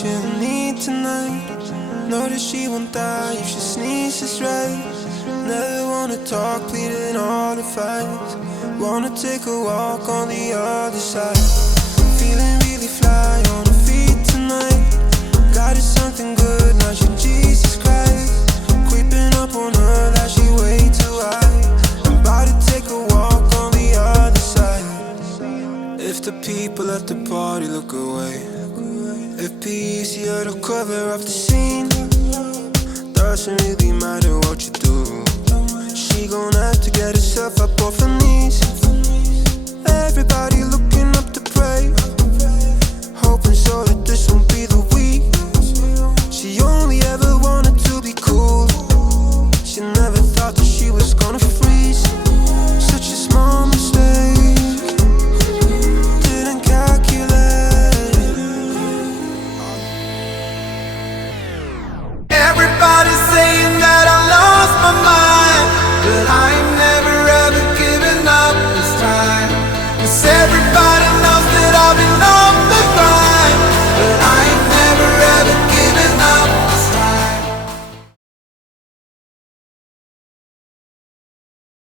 she'll need tonight. Know that she won't die if she sneezes right. Never wanna talk, pleading all the fights. Wanna take a walk on the other side. Feeling really fly on her feet tonight. Got her something good, now she Jesus Christ. Creeping up on her like she way too high. I'm about to take a walk on the other side. If the people at the party look away, if peace, you're the cover of the scene. Doesn't really matter what you do. She gon' have to get herself up off her knees. Everybody looking up to pray, hoping so that this won't be